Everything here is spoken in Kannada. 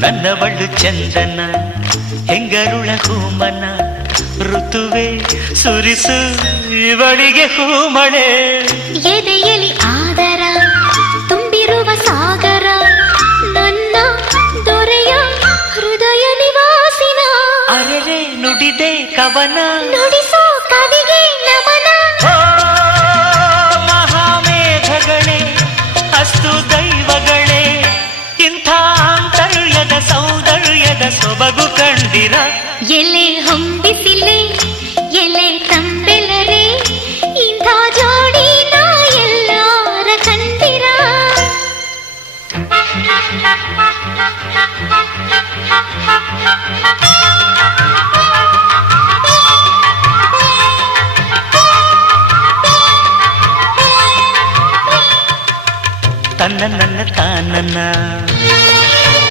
ನನ್ನವಳು ಚಂದನ ಹೆಂಗರುಳ ಹೂಮನ ಋತುವೆ ಸುರಿಸು ಇವಳಿಗೆ ಹೂಮಳೆ ಎದೆಯಲಿ ಆದರ ತುಂಬಿರುವ ಸಾಗರ ನನ್ನ ದೊರೆಯ ಹೃದಯ ನಿವಾಸಿನ ಅರೆರೆ ನುಡಿದೆ ಕವನ ನುಡಿಸೋ ಕವಿಗೆ ನಮನ ಮಹಾಮೇಘಗಳೇ ಅಸ್ತು ದೈವಗಳೇ ಇಂಥ ಆಂತರ್ಯದ ಸೌಂದರ್ಯದ ಸೊಬಗು ಕಂಡಿರ